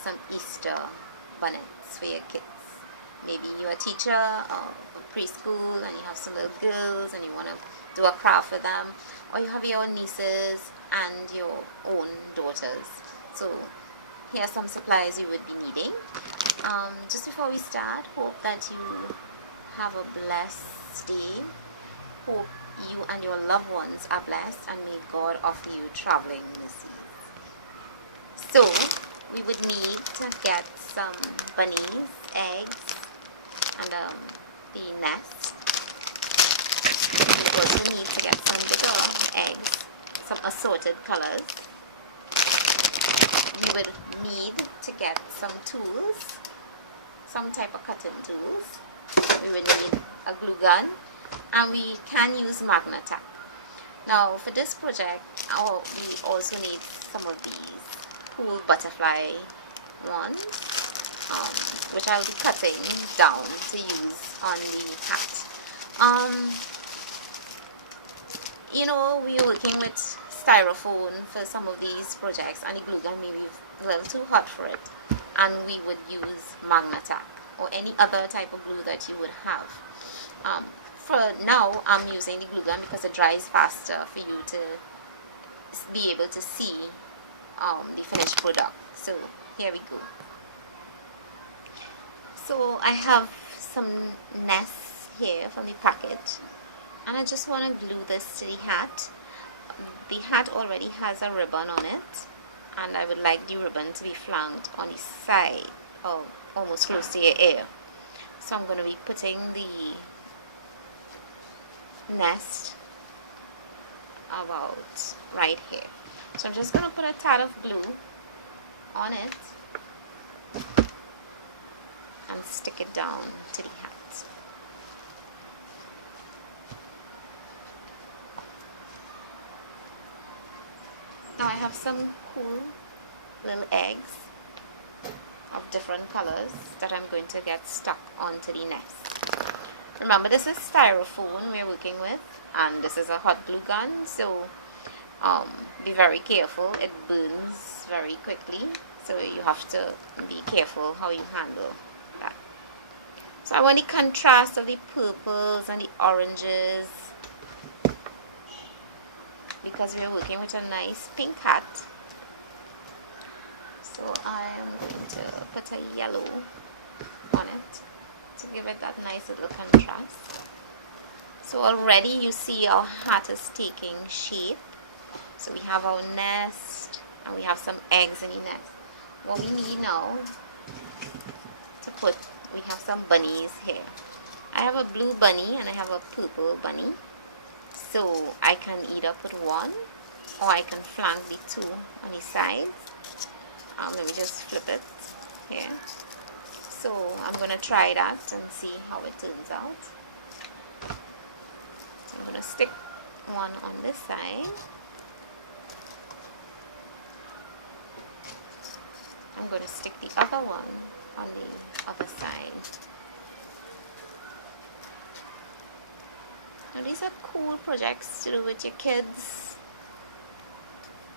some Easter bonnets for your kids. Maybe you're a teacher or preschool and you have some little girls and you want to do a craft for them, or you have your nieces and your own daughters. So here are some supplies you would be needing. Just before we start, hope that you have a blessed day. Hope you and your loved ones are blessed, and may God offer you traveling mercies. So we would need to get some bunnies, eggs, and the nest. We also need to get some bigger eggs, some assorted colors. We would need to get some tools, some type of cutting tools. We would need a glue gun, and we can use magnet tack. Now for this project, we also need some of these cool butterfly ones, which I'll be cutting down to use on the hat. You know, we're working with styrofoam for some of these projects, and the glue gun may be a little too hot for it, and we would use magnet tack or any other type of glue that you would have. For now, I'm using the glue gun because it dries faster for you to be able to see the finished product. So here we go. So I have some nests here from the packet, and I just want to glue this to the hat. The hat already has a ribbon on it, and I would like the ribbon to be flanked on the side, or almost close to your ear. So I'm going to be putting the nest about right here. So I'm just going to put a tad of glue on it and stick it down to the hat. Now I have some cool little eggs of different colors that I'm going to get stuck onto the nest. Remember, this is styrofoam we're working with, and this is a hot glue gun, so be very careful. It burns very quickly, so you have to be careful how you handle that. So I want the contrast of the purples and the oranges, because we're working with a nice pink hat. So I am going to put a yellow on it to give it that nice little contrast. So already you see our hat is taking shape. So we have our nest, and we have some eggs in the nest. What we need now to put, we have some bunnies here. I have a blue bunny and I have a purple bunny. So I can either put one, or I can flank the two on the sides. Let me just flip it here. So I'm going to try that and see how it turns out. I'm going to stick one on this side. I'm going to stick the other one on the other side. Now these are cool projects to do with your kids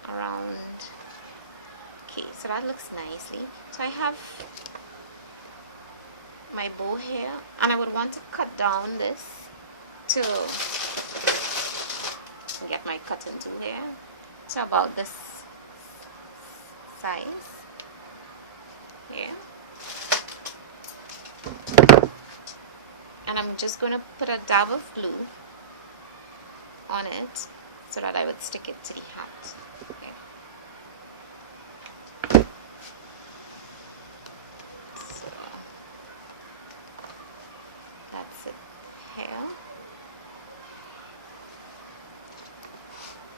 around. Okay, so that looks nicely. So I have my bow here, and I would want to cut down this to get my cutting tool here to about this size here, and I'm just going to put a dab of glue on it so that I would stick it to the hat.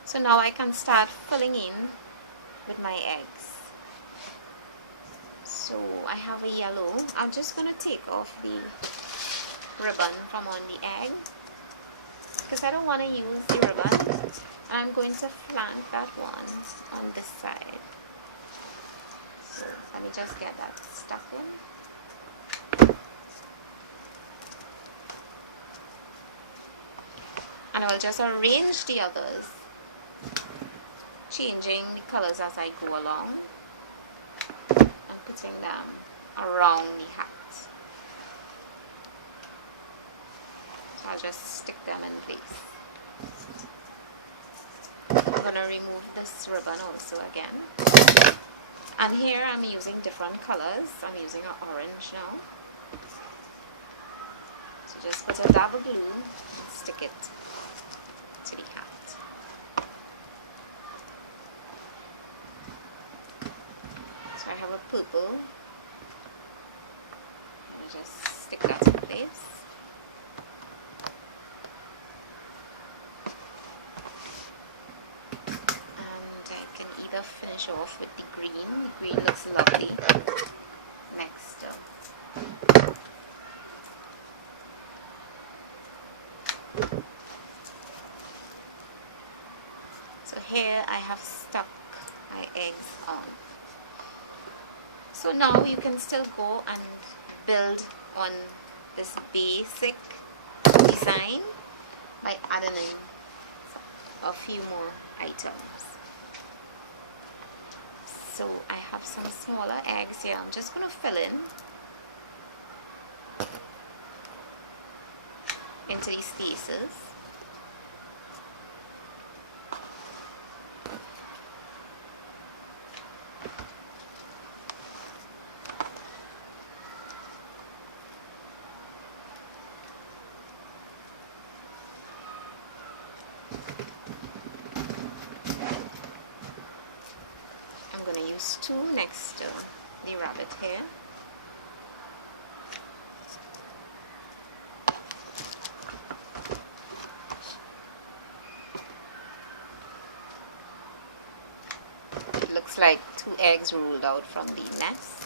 So now I can start filling in with my eggs. So I have a yellow. I'm just going to take off the ribbon from on the egg because I don't want to use the ribbon. I'm going to flank that one on this side. So let me just get that stuck in. And I will just arrange the others, changing the colors as I go along, and putting them around the hat. So I'll just stick them in place. I'm going to remove this ribbon also again. And here I'm using different colors. I'm using an orange now. So just put a dab of glue and stick it to the hat. So I have a purple. Let me just stick that in place. And I can either finish off with the green. The green looks lovely next up. So here I have stuck my eggs on. So now you can still go and build on this basic design by adding in a few more items. So I have some smaller eggs here. I'm just going to fill into these spaces. I'm going to use two next to the rabbit here. It looks like two eggs rolled out from the nest.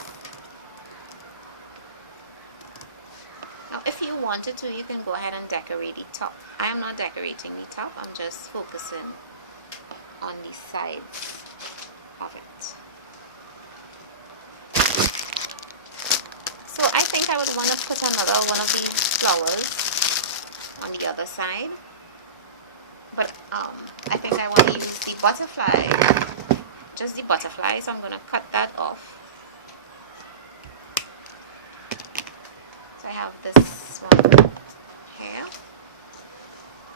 Now if you wanted to, you can go ahead and decorate the top. I am not decorating the top, I'm just focusing on the sides of it. So I think I would want to put another one of these flowers on the other side. But I think I want to use the butterfly, just the butterfly, so I'm going to cut that off. So I have this one here,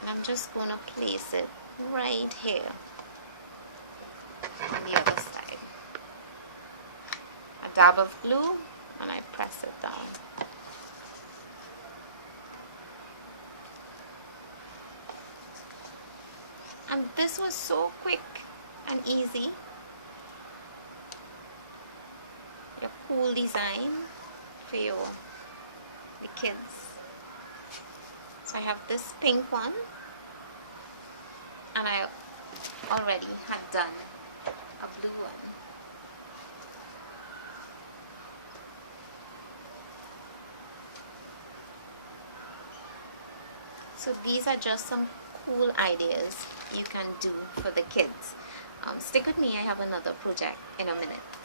and I'm just going to place it right here on the other side. A dab of glue and I press it down. And this was so quick and easy. A cool design for the kids. So I have this pink one, and I already had done a blue one. So these are just some cool ideas you can do for the kids. Stick with me, I have another project in a minute.